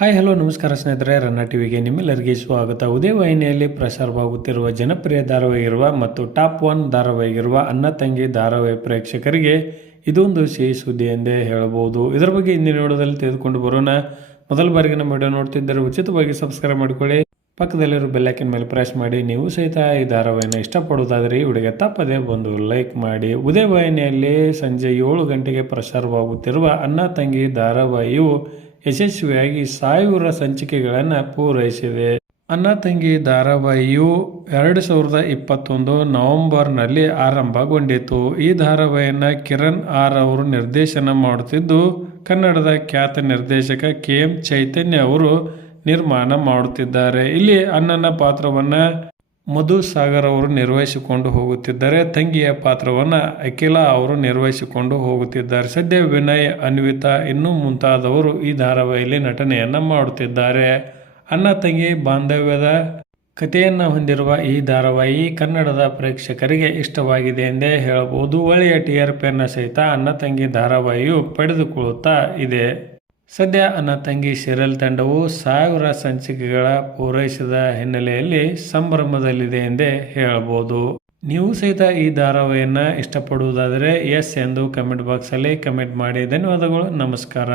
Hi hello ನಮಸ್ಕಾರ ಸ್ನೇಹಿತರೆ, ರನ್ನ ಟಿವಿಗೆ ನಿಮ್ಮೆಲ್ಲರಿಗೆ ಸ್ವಾಗತ. ಉದಯ ವಾಹಿನಿಯಲ್ಲಿ ಪ್ರಸಾರವಾಗುತ್ತಿರುವ ಜನಪ್ರಿಯ ಧಾರಾವಾಹಿರುವ ಮತ್ತು ಟಾಪ್ ಒನ್ ಧಾರಾವಾಹಿಗಿರುವ ಅನ್ನ ತಂಗಿ ಧಾರಾವಾಹಿ ಪ್ರೇಕ್ಷಕರಿಗೆ ಇದೊಂದು ಸಿಹಿ ಸುದ್ದಿ ಎಂದೇ ಹೇಳಬಹುದು. ಇದರ ಬಗ್ಗೆ ಇಂದಿನ ವಿಡಿಯೋದಲ್ಲಿ ತೆಗೆದುಕೊಂಡು ಬರೋಣ. ಮೊದಲ ಬಾರಿಗೆ ನಮ್ಮ ವಿಡಿಯೋ ನೋಡ್ತಿದ್ದರೆ ಉಚಿತವಾಗಿ ಸಬ್ಸ್ಕ್ರೈಬ್ ಮಾಡಿಕೊಳ್ಳಿ. ಪಕ್ಕದಲ್ಲಿರೋ ಬೆಲ್ಲೈಕನ್ ಮೇಲೆ ಪ್ರೆಸ್ ಮಾಡಿ. ನೀವು ಸಹಿತ ಈ ಧಾರಾವಾಹಿನ ಇಷ್ಟಪಡುವುದಾದರೆ ಈ ವಿಡಿಯೋಗೆ ತಪ್ಪದೆ ಬಂದು ಲೈಕ್ ಮಾಡಿ. ಉದಯ ವಾಹಿನಿಯಲ್ಲಿ ಸಂಜೆ ಏಳು ಗಂಟೆಗೆ ಪ್ರಸಾರವಾಗುತ್ತಿರುವ ಅನ್ನ ತಂಗಿ ಧಾರಾವಾಹಿಯು ಯಶಸ್ವಿಯಾಗಿ ಸಾವಿರ ಸಂಚಿಕೆಗಳನ್ನು ಪೂರೈಸಿದೆ. ಅನ್ನ ತಂಗಿ ಧಾರಾವಾಹಿಯು ಎರಡು ಸಾವಿರದ ಇಪ್ಪತ್ತೊಂದು ನವೆಂಬರ್ನಲ್ಲಿ ಆರಂಭಗೊಂಡಿತು. ಈ ಧಾರಾವಾಹಿಯನ್ನು ಕಿರಣ್ ಆರ್ ಅವರು ನಿರ್ದೇಶನ ಮಾಡುತ್ತಿದ್ದು, ಕನ್ನಡದ ಖ್ಯಾತ ನಿರ್ದೇಶಕ ಕೆ ಎಂ ಚೈತನ್ಯ ಅವರು ನಿರ್ಮಾಣ ಮಾಡುತ್ತಿದ್ದಾರೆ. ಇಲ್ಲಿ ಅಣ್ಣನ ಪಾತ್ರವನ್ನ ಮಧು ಸಾಗರ್ ಅವರು ನಿರ್ವಹಿಸಿಕೊಂಡು ಹೋಗುತ್ತಿದ್ದಾರೆ. ತಂಗಿಯ ಪಾತ್ರವನ್ನು ಅಖಿಲಾ ಅವರು ನಿರ್ವಹಿಸಿಕೊಂಡು ಹೋಗುತ್ತಿದ್ದಾರೆ. ಸದ್ಯ ವಿನಯ್, ಅನ್ವಿತಾ ಇನ್ನೂ ಮುಂತಾದವರು ಈ ಧಾರಾವಾಹಿಯಲ್ಲಿ ನಟನೆಯನ್ನು ಮಾಡುತ್ತಿದ್ದಾರೆ. ಅಣ್ಣ, ತಂಗಿ, ಬಾಂಧವ್ಯದ ಕಥೆಯನ್ನು ಹೊಂದಿರುವ ಈ ಧಾರಾವಾಹಿ ಕನ್ನಡದ ಪ್ರೇಕ್ಷಕರಿಗೆ ಇಷ್ಟವಾಗಿದೆ ಎಂದೇ ಹೇಳಬಹುದು. ಒಳ್ಳೆಯ ಟಿ ಆರ್ ಪಿಯನ್ನು ಸಹಿತ ಅಣ್ಣ, ತಂಗಿ ಧಾರಾವಾಹಿಯು ಪಡೆದುಕೊಳ್ಳುತ್ತಾ ಇದೆ. ಸದ್ಯ ಅನ್ನ ತಂಗಿ ಸೀರಿಯಲ್ ತಂಡವು ಸಾವಿರ ಸಂಚಿಕೆಗಳ ಪೂರೈಸಿದ ಹಿನ್ನೆಲೆಯಲ್ಲಿ ಸಂಭ್ರಮದಲ್ಲಿದೆ ಎಂದೇ ಹೇಳಬಹುದು. ನೀವು ಸಹಿತ ಈ ಧಾರಾವಾಹಿಯನ್ನ ಇಷ್ಟಪಡುವುದಾದರೆ ಎಸ್ ಎಂದು ಕಮೆಂಟ್ ಬಾಕ್ಸಲ್ಲಿ ಕಮೆಂಟ್ ಮಾಡಿ. ಧನ್ಯವಾದಗಳು, ನಮಸ್ಕಾರ.